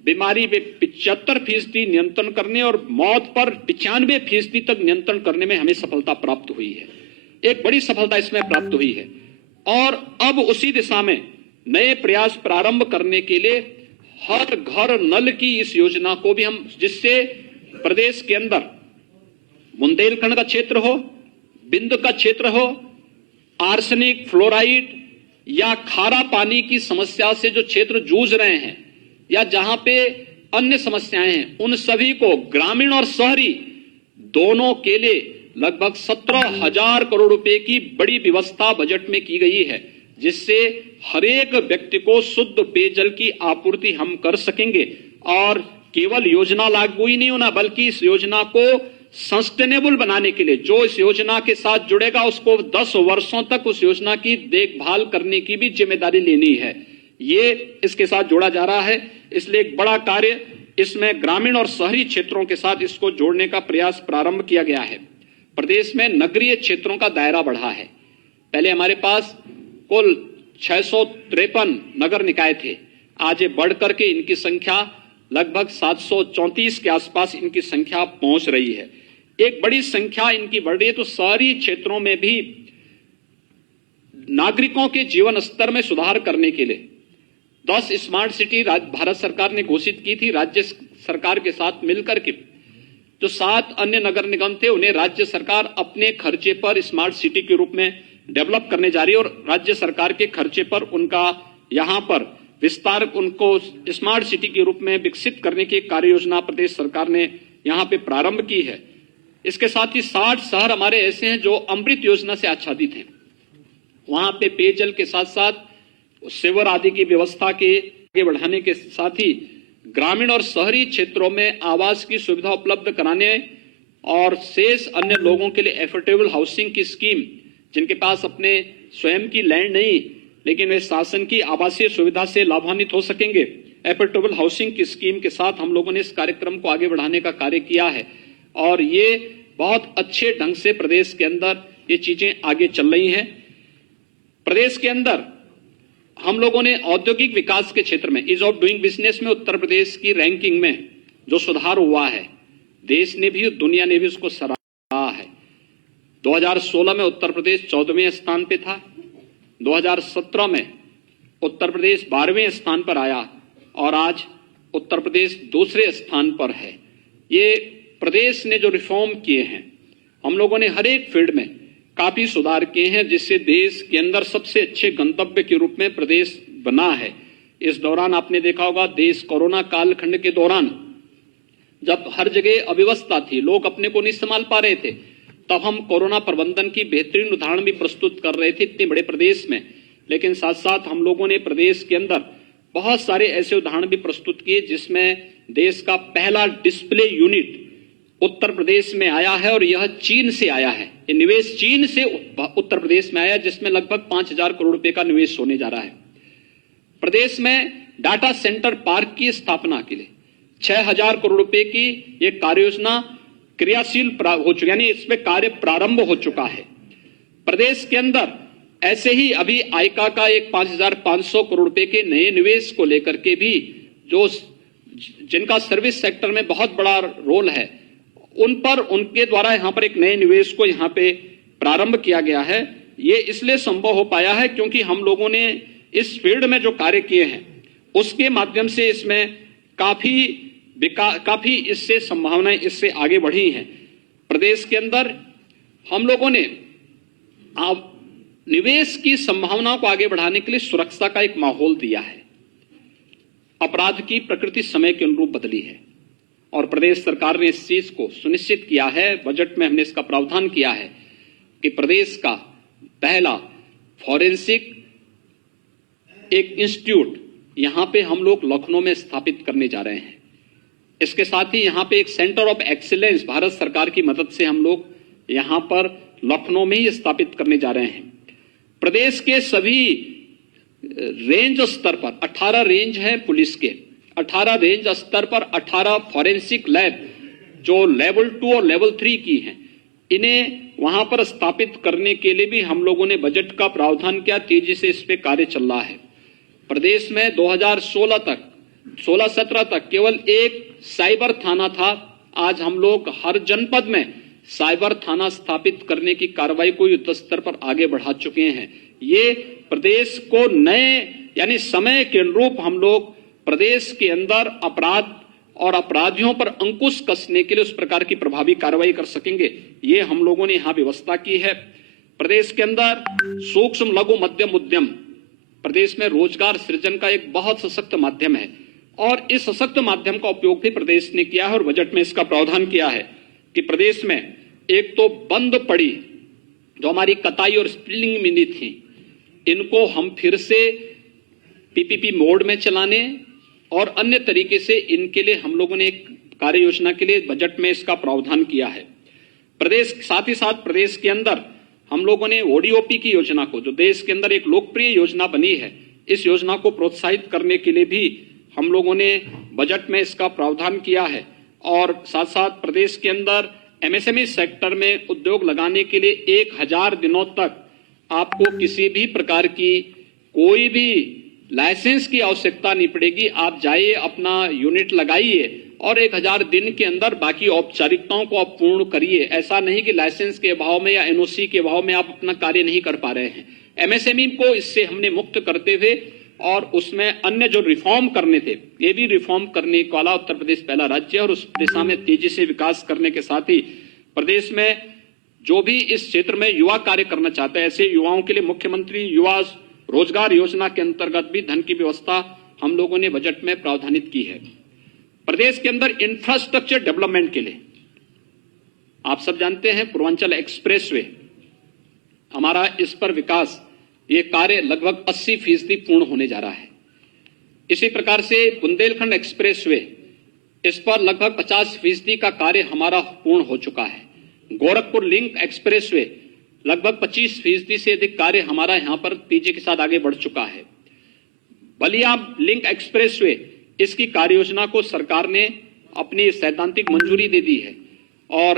बीमारी में 75% नियंत्रण करने और मौत पर 95% तक नियंत्रण करने में हमें सफलता प्राप्त हुई है। एक बड़ी सफलता इसमें प्राप्त हुई है, और अब उसी दिशा में नए प्रयास प्रारंभ करने के लिए हर घर नल की इस योजना को भी हम, जिससे प्रदेश के अंदर बुंदेलखंड का क्षेत्र हो, बिंद का क्षेत्र हो, आर्सेनिक, फ्लोराइड या खारा पानी की समस्या से जो क्षेत्र जूझ रहे हैं या जहां पे अन्य समस्याएं हैं, उन सभी को ग्रामीण और शहरी दोनों के लिए लगभग 17,000 करोड़ रुपए की बड़ी व्यवस्था बजट में की गई है, जिससे हर एक व्यक्ति को शुद्ध पेयजल की आपूर्ति हम कर सकेंगे। और केवल योजना लागू ही नहीं होना, बल्कि इस योजना को सस्टेनेबल बनाने के लिए जो इस योजना के साथ जुड़ेगा उसको 10 वर्षों तक उस योजना की देखभाल करने की भी जिम्मेदारी लेनी है। ये इसके साथ जोड़ा जा रहा है, इसलिए एक बड़ा कार्य इसमें ग्रामीण और शहरी क्षेत्रों के साथ इसको जोड़ने का प्रयास प्रारंभ किया गया है। प्रदेश में नगरीय क्षेत्रों का दायरा बढ़ा है। पहले हमारे पास कुल 653 नगर निकाय थे, आज ये बढ़कर के इनकी संख्या लगभग 734 के आसपास इनकी संख्या पहुंच रही है। एक बड़ी संख्या इनकी बढ़ रही है, तो शहरी क्षेत्रों में भी नागरिकों के जीवन स्तर में सुधार करने के लिए 10 स्मार्ट सिटी भारत सरकार ने घोषित की थी। राज्य सरकार के साथ मिलकर के जो 7 अन्य नगर निगम थे, उन्हें राज्य सरकार अपने खर्चे पर स्मार्ट सिटी के रूप में डेवलप करने जा रही है, और राज्य सरकार के खर्चे पर उनका यहां पर विस्तार, उनको स्मार्ट सिटी के रूप में विकसित करने की कार्य योजना प्रदेश सरकार ने यहां पे प्रारंभ की है। इसके साथ ही 60 शहर हमारे ऐसे हैं जो अमृत योजना से आच्छादित हैं। वहां पे पेयजल के साथ साथ सेवर आदि की व्यवस्था के आगे बढ़ाने के साथ ही ग्रामीण और शहरी क्षेत्रों में आवास की सुविधा उपलब्ध कराने और शेष अन्य लोगों के लिए एफोर्डेबल हाउसिंग की स्कीम, जिनके पास अपने स्वयं की लैंड नहीं लेकिन वे शासन की आवासीय सुविधा से लाभान्वित हो सकेंगे, एफोर्डेबल हाउसिंग की स्कीम के साथ हम लोगों ने इस कार्यक्रम को आगे बढ़ाने का कार्य किया है, और ये बहुत अच्छे ढंग से प्रदेश के अंदर ये चीजें आगे चल रही हैं। प्रदेश के अंदर हम लोगों ने औद्योगिक विकास के क्षेत्र में ईज ऑफ डूइंग बिजनेस में उत्तर प्रदेश की रैंकिंग में जो सुधार हुआ है, देश ने भी दुनिया ने भी उसको सराहा है। 2016 में उत्तर प्रदेश 14वें स्थान पे था, 2017 में उत्तर प्रदेश 12वें स्थान पर आया, और आज उत्तर प्रदेश दूसरे स्थान पर है। ये प्रदेश ने जो रिफॉर्म किए हैं, हम लोगों ने हर एक फील्ड में काफी सुधार किए हैं, जिससे देश के अंदर सबसे अच्छे गंतव्य के रूप में प्रदेश बना है। इस दौरान आपने देखा होगा, देश कोरोना कालखंड के दौरान जब हर जगह अव्यवस्था थी, लोग अपने को नहीं संभाल पा रहे थे, तब हम कोरोना प्रबंधन की बेहतरीन उदाहरण भी प्रस्तुत कर रहे थे इतने बड़े प्रदेश में। लेकिन साथ साथ हम लोगों ने प्रदेश के अंदर बहुत सारे ऐसे उदाहरण भी प्रस्तुत किए जिसमें देश का पहला डिस्प्ले यूनिट उत्तर प्रदेश में आया है, और यह चीन से आया है। ये निवेश चीन से उत्तर प्रदेश में आया, जिसमें लगभग 5,000 करोड़ रुपए का निवेश होने जा रहा है। प्रदेश में डाटा सेंटर पार्क की स्थापना के लिए 6,000 करोड़ रुपए की ये कार्य योजना क्रियाशील हो चुकी, यानी इसमें कार्य प्रारंभ हो चुका है। प्रदेश के अंदर ऐसे ही अभी आइका का एक 5,500 करोड़ रुपए के नए निवेश को लेकर के भी जो जिनका सर्विस सेक्टर में बहुत बड़ा रोल है, उन पर उनके द्वारा यहां पर एक नए निवेश को यहां पे प्रारंभ किया गया है। ये इसलिए संभव हो पाया है क्योंकि हम लोगों ने इस फील्ड में जो कार्य किए हैं उसके माध्यम से इसमें काफी इससे संभावनाएं इससे आगे बढ़ी हैं। प्रदेश के अंदर हम लोगों ने निवेश की संभावनाओं को आगे बढ़ाने के लिए सुरक्षा का एक माहौल दिया है। अपराध की प्रकृति समय के अनुरूप बदली है, और प्रदेश सरकार ने इस चीज को सुनिश्चित किया है, बजट में हमने इसका प्रावधान किया है कि प्रदेश का पहला फॉरेंसिक एक इंस्टीट्यूट यहां पे हम लोग लखनऊ में स्थापित करने जा रहे हैं। इसके साथ ही यहां पे एक सेंटर ऑफ एक्सीलेंस भारत सरकार की मदद से हम लोग यहां पर लखनऊ में ही स्थापित करने जा रहे हैं। प्रदेश के सभी रेंज स्तर पर 18 रेंज हैं पुलिस के, 18 रेंज स्तर पर 18 फॉरेंसिक लैब जो लेवल 2 और लेवल 3 की हैं, इन्हें वहां पर स्थापित करने के लिए भी हम लोगों ने बजट का प्रावधान किया। तेजी से इस पे कार्य चल रहा है। प्रदेश में 2016-17 तक केवल एक साइबर थाना था। आज हम लोग हर जनपद में साइबर थाना स्थापित करने की कार्रवाई को युद्ध स्तर पर आगे बढ़ा चुके हैं। ये प्रदेश को नए यानी समय के अनुरूप हम लोग प्रदेश के अंदर अपराध और अपराधियों पर अंकुश कसने के लिए उस प्रकार की प्रभावी कार्रवाई कर सकेंगे। ये हम लोगों ने यहां व्यवस्था की है। प्रदेश के अंदर सूक्ष्म लघु मध्यम उद्यम प्रदेश में रोजगार सृजन का एक बहुत सशक्त माध्यम है और इस सशक्त माध्यम का उपयोग भी प्रदेश ने किया है और बजट में इसका प्रावधान किया है कि प्रदेश में एक तो बंद पड़ी जो हमारी कताई और स्पिनिंग मिली थी, इनको हम फिर से पीपीपी मोड में चलाने और अन्य तरीके से इनके लिए हम लोगों ने एक कार्य योजना के लिए बजट में इसका प्रावधान किया है। प्रदेश साथ ही साथ प्रदेश के अंदर हम लोगों ने ओडीओपी की योजना को, जो देश के अंदर एक लोकप्रिय योजना बनी है, इस योजना को प्रोत्साहित करने के लिए भी हम लोगों ने बजट में इसका प्रावधान किया है। और साथ साथ प्रदेश के अंदर एमएसएमई सेक्टर में उद्योग लगाने के लिए 1000 दिनों तक आपको किसी भी प्रकार की कोई भी लाइसेंस की आवश्यकता नहीं पड़ेगी। आप जाइए, अपना यूनिट लगाइए और 1000 दिन के अंदर बाकी औपचारिकताओं को आप पूर्ण करिए। ऐसा नहीं कि लाइसेंस के अभाव में या एनओसी के अभाव में आप अपना कार्य नहीं कर पा रहे हैं। एमएसएमई को इससे हमने मुक्त करते हुए और उसमें अन्य जो रिफॉर्म करने थे, ये भी रिफॉर्म करने वाला उत्तर प्रदेश पहला राज्य है और उस दिशा में तेजी से विकास करने के साथ ही प्रदेश में जो भी इस क्षेत्र में युवा कार्य करना चाहते हैं, ऐसे युवाओं के लिए मुख्यमंत्री युवा रोजगार योजना के अंतर्गत भी धन की व्यवस्था हम लोगों ने बजट में प्रावधानित की है। प्रदेश के अंदर इंफ्रास्ट्रक्चर डेवलपमेंट के लिए आप सब जानते हैं पूर्वांचल एक्सप्रेसवे हमारा, इस पर विकास ये कार्य लगभग 80% पूर्ण होने जा रहा है। इसी प्रकार से बुंदेलखंड एक्सप्रेसवे, इस पर लगभग 50% का कार्य हमारा पूर्ण हो चुका है। गोरखपुर लिंक एक्सप्रेसवे लगभग 25% से अधिक कार्य हमारा यहां पर तेजी के साथ आगे बढ़ चुका है। बलिया लिंक एक्सप्रेसवे, इसकी कार्य योजना को सरकार ने अपनी सैद्धांतिक मंजूरी दे दी है और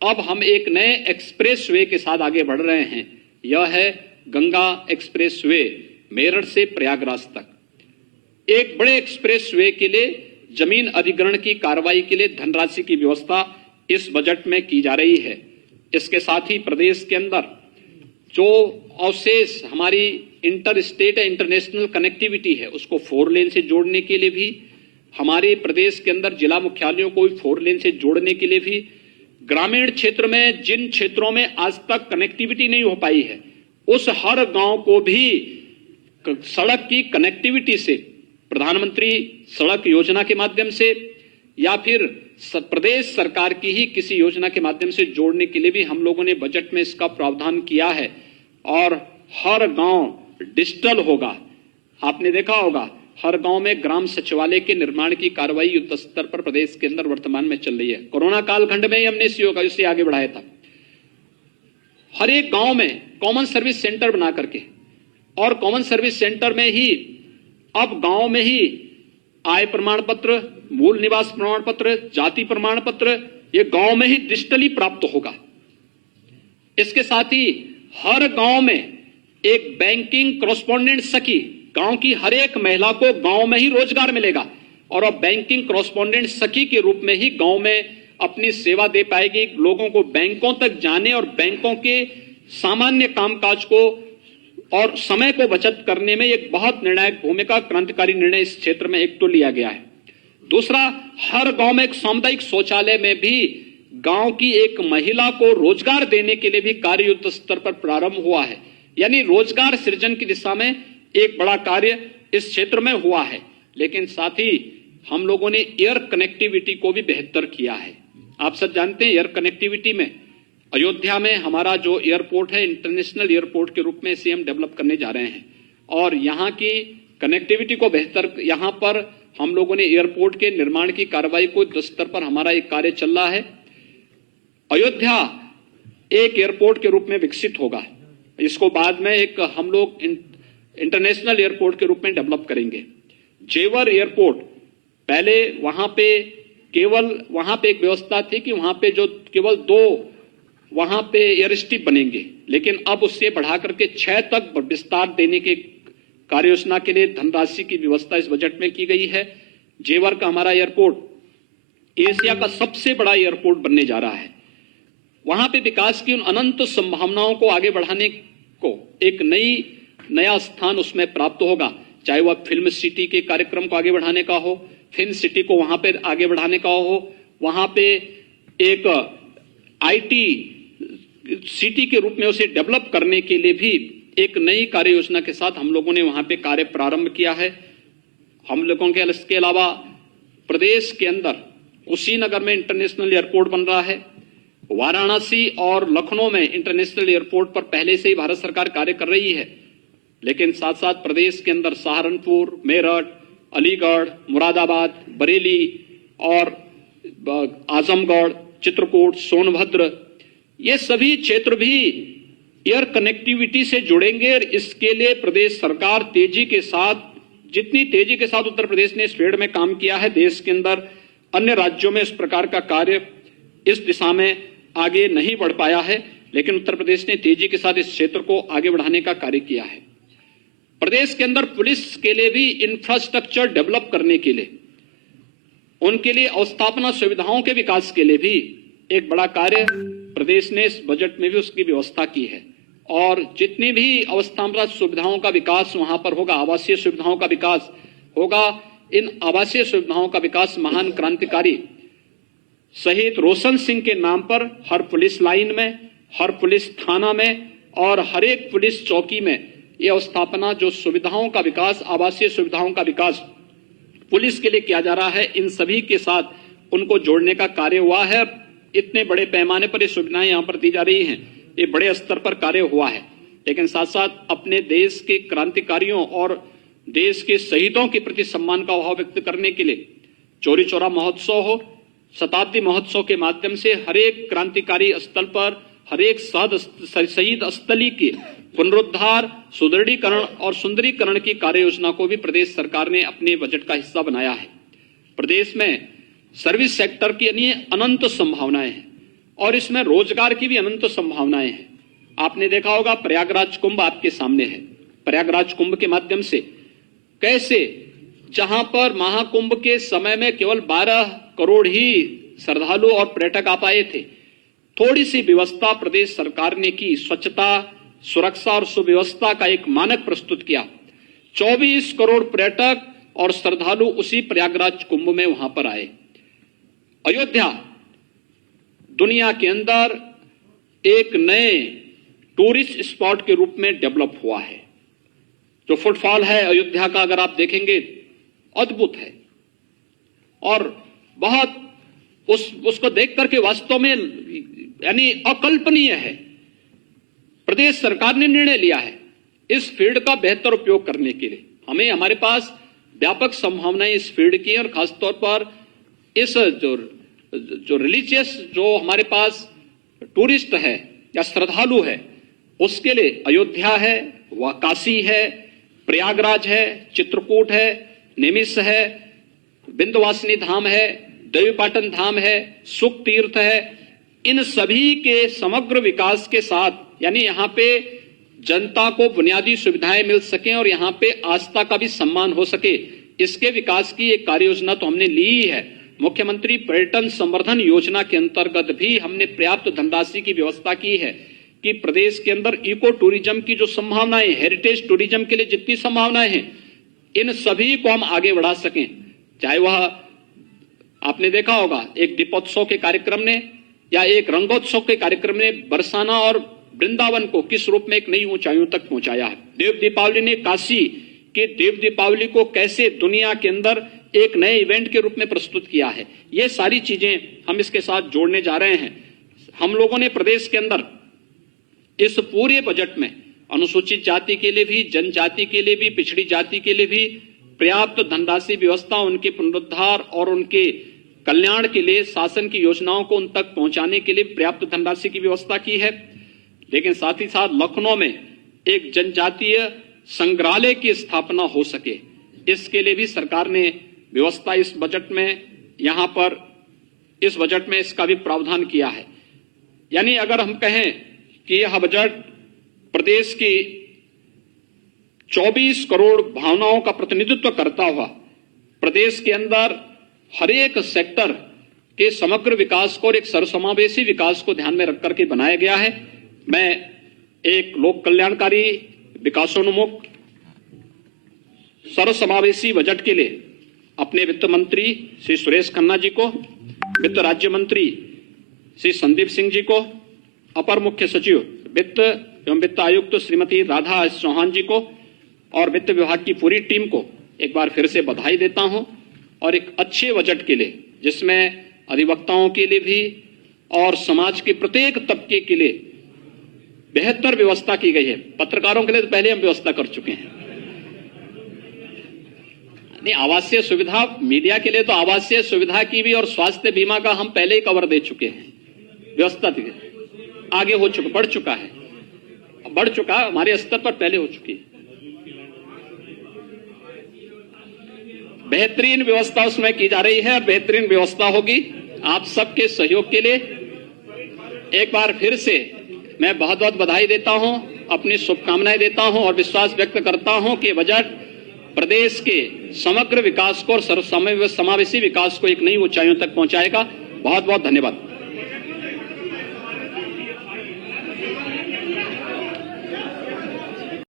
अब हम एक नए एक्सप्रेसवे के साथ आगे बढ़ रहे हैं। यह है गंगा एक्सप्रेसवे, मेरठ से प्रयागराज तक। एक बड़े एक्सप्रेसवे के लिए जमीन अधिग्रहण की कार्रवाई के लिए धनराशि की व्यवस्था इस बजट में की जा रही है। इसके साथ ही प्रदेश के अंदर जो अवशेष हमारी इंटर स्टेट इंटरनेशनल कनेक्टिविटी है, उसको 4 लेन से जोड़ने के लिए भी, हमारे प्रदेश के अंदर जिला मुख्यालयों को 4 लेन से जोड़ने के लिए भी, ग्रामीण क्षेत्र में जिन क्षेत्रों में आज तक कनेक्टिविटी नहीं हो पाई है, उस हर गांव को भी सड़क की कनेक्टिविटी से प्रधानमंत्री सड़क योजना के माध्यम से या फिर प्रदेश सरकार की ही किसी योजना के माध्यम से जोड़ने के लिए भी हम लोगों ने बजट में इसका प्रावधान किया है और हर गांव डिजिटल होगा। आपने देखा होगा हर गांव में ग्राम सचिवालय के निर्माण की कार्रवाई युद्ध स्तर पर प्रदेश के अंदर वर्तमान में चल रही है। कोरोना कालखंड में ही हमने इस योजना से आगे बढ़ाया था। हर एक गांव में कॉमन सर्विस सेंटर बना करके और कॉमन सर्विस सेंटर में ही अब गांव में ही आय प्रमाण पत्र, मूल निवास प्रमाण पत्र, जाति प्रमाण पत्र, ये गांव में ही डिजिटली प्राप्त होगा। इसके साथ ही हर गांव में एक बैंकिंग कॉरेस्पॉन्डेंट सखी, गांव की हर एक महिला को गांव में ही रोजगार मिलेगा और अब बैंकिंग कॉरेस्पॉन्डेंट सखी के रूप में ही गांव में अपनी सेवा दे पाएगी। लोगों को बैंकों तक जाने और बैंकों के सामान्य कामकाज को और समय को बचत करने में एक बहुत निर्णायक भूमिका, क्रांतिकारी निर्णय इस क्षेत्र में एक तो लिया गया है। दूसरा, हर गांव में एक सामुदायिक शौचालय में भी गांव की एक महिला को रोजगार देने के लिए भी कार्य युद्ध स्तर पर प्रारंभ हुआ है। यानी रोजगार सृजन की दिशा में एक बड़ा कार्य इस क्षेत्र में हुआ है। लेकिन साथ ही हम लोगों ने एयर कनेक्टिविटी को भी बेहतर किया है। आप सब जानते हैं एयर कनेक्टिविटी में अयोध्या में हमारा जो एयरपोर्ट है, इंटरनेशनल एयरपोर्ट के रूप में इसे हम डेवलप करने जा रहे हैं और यहाँ की कनेक्टिविटी को बेहतर, यहां पर हम लोगों ने एयरपोर्ट के निर्माण की कार्रवाई को युद्ध स्तर पर हमारा एक कार्य चल रहा है। अयोध्या एक एयरपोर्ट के रूप में विकसित होगा, इसको बाद में एक हम लोग इंटरनेशनल एयरपोर्ट के रूप में डेवलप करेंगे। जेवर एयरपोर्ट, पहले वहां पे एक व्यवस्था थी कि वहां पे जो केवल 2 वहां पे एयर स्ट्रिप बनेंगे, लेकिन अब उससे बढ़ा करके 6 तक विस्तार देने के कार्य योजना के लिए धनराशि की व्यवस्था इस बजट में की गई है। जेवर का हमारा एयरपोर्ट एशिया का सबसे बड़ा एयरपोर्ट बनने जा रहा है। वहां पे विकास की उन अनंत संभावनाओं को आगे बढ़ाने को एक नया स्थान उसमें प्राप्त होगा, चाहे वह फिल्म सिटी के कार्यक्रम को आगे बढ़ाने का हो, फिल्म सिटी को वहां पे आगे बढ़ाने का हो, वहां पे एक आईटी सिटी के रूप में उसे डेवलप करने के लिए भी एक नई कार्य योजना के साथ हम लोगों ने वहां पे कार्य प्रारंभ किया है। हम लोगों के इसके अलावा प्रदेश के अंदर कुशीनगर में इंटरनेशनल एयरपोर्ट बन रहा है। वाराणसी और लखनऊ में इंटरनेशनल एयरपोर्ट पर पहले से ही भारत सरकार कार्य कर रही है, लेकिन साथ साथ प्रदेश के अंदर सहारनपुर, मेरठ, अलीगढ़, मुरादाबाद, बरेली और आजमगढ़, चित्रकूट, सोनभद्र, ये सभी क्षेत्र भी एयर कनेक्टिविटी से जुड़ेंगे। और इसके लिए प्रदेश सरकार तेजी के साथ, जितनी तेजी के साथ उत्तर प्रदेश ने इस फील्ड में काम किया है, देश के अंदर अन्य राज्यों में इस प्रकार का कार्य इस दिशा में आगे नहीं बढ़ पाया है, लेकिन उत्तर प्रदेश ने तेजी के साथ इस क्षेत्र को आगे बढ़ाने का कार्य किया है। प्रदेश के अंदर पुलिस के लिए भी इंफ्रास्ट्रक्चर डेवलप करने के लिए, उनके लिए अवस्थापना सुविधाओं के विकास के लिए भी एक बड़ा कार्य प्रदेश ने इस बजट में भी उसकी व्यवस्था की है। और जितनी भी अवस्थापना सुविधाओं का विकास वहां पर होगा, आवासीय सुविधाओं का विकास होगा, इन आवासीय सुविधाओं का विकास महान क्रांतिकारी शहीद रोशन सिंह के नाम पर हर पुलिस लाइन में, हर पुलिस थाना में और हर एक पुलिस चौकी में ये अवस्थापना जो सुविधाओं का विकास, आवासीय सुविधाओं का विकास पुलिस के लिए किया जा रहा है, इन सभी के साथ उनको जोड़ने का कार्य हुआ है। इतने बड़े पैमाने पर ये सुविधाएं यहां पर दी जा रही हैं, ये बड़े स्तर पर कार्य हुआ है। लेकिन साथ साथ अपने देश के क्रांतिकारियों और देश के शहीदों के प्रति सम्मान का भाव व्यक्त करने के लिए चौरी चौरा महोत्सव हो, शताब्दी महोत्सव के माध्यम से हर एक क्रांतिकारी स्थल पर, हर एक शहीद स्थली के पुनरुद्धार, सुदृढ़ीकरण और सुंदरीकरण की कार्य योजना को भी प्रदेश सरकार ने अपने बजट का हिस्सा बनाया है। प्रदेश में सर्विस सेक्टर की अनंत संभावनाएं हैं और इसमें रोजगार की भी अनंत संभावनाएं हैं। आपने देखा होगा प्रयागराज कुंभ आपके सामने है। प्रयागराज कुंभ के माध्यम से कैसे, जहां पर महाकुंभ के समय में केवल 12 करोड़ ही श्रद्धालु और पर्यटक आ पाए थे, थोड़ी सी व्यवस्था प्रदेश सरकार ने की, स्वच्छता, सुरक्षा और सुव्यवस्था का एक मानक प्रस्तुत किया। 24 करोड़ पर्यटक और श्रद्धालु उसी प्रयागराज कुंभ में वहां पर आए। अयोध्या दुनिया के अंदर एक नए टूरिस्ट स्पॉट के रूप में डेवलप हुआ है। जो फुटफॉल है अयोध्या का, अगर आप देखेंगे, अद्भुत है और बहुत उसको देख करके वास्तव में यानी अकल्पनीय है। प्रदेश सरकार ने निर्णय लिया है इस फील्ड का बेहतर उपयोग करने के लिए। हमें, हमारे पास व्यापक संभावनाएं इस फील्ड की हैं और खासतौर पर इस जो रिलीजियस, जो हमारे पास टूरिस्ट है या श्रद्धालु है, उसके लिए अयोध्या है, वह काशी है, प्रयागराज है, चित्रकूट है, निमिष है, विंध्यवासिनी धाम है, देवीपाटन धाम है, सुख तीर्थ है। इन सभी के समग्र विकास के साथ, यानी यहाँ पे जनता को बुनियादी सुविधाएं मिल सकें और यहाँ पे आस्था का भी सम्मान हो सके, इसके विकास की एक कार्य योजना तो हमने ली ही है। मुख्यमंत्री पर्यटन संवर्धन योजना के अंतर्गत भी हमने पर्याप्त धनराशि की व्यवस्था की है कि प्रदेश के अंदर इको टूरिज्म की जो संभावनाएं, हेरिटेज टूरिज्म के लिए जितनी संभावनाएं हैं, इन सभी को हम आगे बढ़ा सकें। चाहे वह आपने देखा होगा एक दीपोत्सव के कार्यक्रम ने या एक रंगोत्सव के कार्यक्रम ने बरसाना और वृंदावन को किस रूप में एक नई ऊंचाइयों तक पहुंचाया है। देव दीपावली ने काशी के देव दीपावली को कैसे दुनिया के अंदर एक नए इवेंट के रूप में प्रस्तुत किया है। ये सारी चीजें हम इसके साथ जोड़ने जा रहे हैं। हम लोगों ने प्रदेश के अंदर इस पूरे बजट में अनुसूचित जाति के लिए भी, जनजाति के लिए भी, पिछड़ी जाति के लिए भी पर्याप्त धनराशि व्यवस्था, उनके पुनरुद्धार और उनके कल्याण के लिए शासन की योजनाओं को उन तक पहुंचाने के लिए पर्याप्त धनराशि की व्यवस्था की है। लेकिन साथ ही साथ लखनऊ में एक जनजातीय संग्रहालय की स्थापना हो सके, इसके लिए भी सरकार ने व्यवस्था इस बजट में, यहां पर इस बजट में इसका भी प्रावधान किया है। यानी अगर हम कहें कि यह बजट प्रदेश की 24 करोड़ भावनाओं का प्रतिनिधित्व करता हुआ प्रदेश के अंदर हर एक सेक्टर के समग्र विकास को और एक सर्वसमावेशी विकास को ध्यान में रख करके बनाया गया है। मैं एक लोक कल्याणकारी, विकासोन्मुख, सर्वसमावेशी बजट के लिए अपने वित्त मंत्री श्री सुरेश खन्ना जी को, वित्त राज्य मंत्री श्री संदीप सिंह जी को, अपर मुख्य सचिव वित्त एवं वित्त आयुक्त श्रीमती राधा एस चौहान जी को और वित्त विभाग की पूरी टीम को एक बार फिर से बधाई देता हूं और एक अच्छे बजट के लिए, जिसमें अधिवक्ताओं के लिए भी और समाज के प्रत्येक तबके के लिए बेहतर व्यवस्था की गई है। पत्रकारों के लिए तो पहले हम व्यवस्था कर चुके हैं। नहीं, आवासीय सुविधा, मीडिया के लिए तो आवासीय सुविधा की भी और स्वास्थ्य बीमा का हम पहले ही कवर दे चुके हैं। व्यवस्था आगे हो चुका, बढ़ चुका है, बढ़ चुका, हमारे स्तर पर पहले हो चुकी है। बेहतरीन व्यवस्था उसमें की जा रही है और बेहतरीन व्यवस्था होगी। आप सबके सहयोग के लिए एक बार फिर से मैं बहुत बहुत बधाई देता हूं, अपनी शुभकामनाएं देता हूं और विश्वास व्यक्त करता हूं कि बजट प्रदेश के समग्र विकास को और सर्वसमावेशी विकास को एक नई ऊंचाइयों तक पहुंचाएगा। बहुत बहुत धन्यवाद।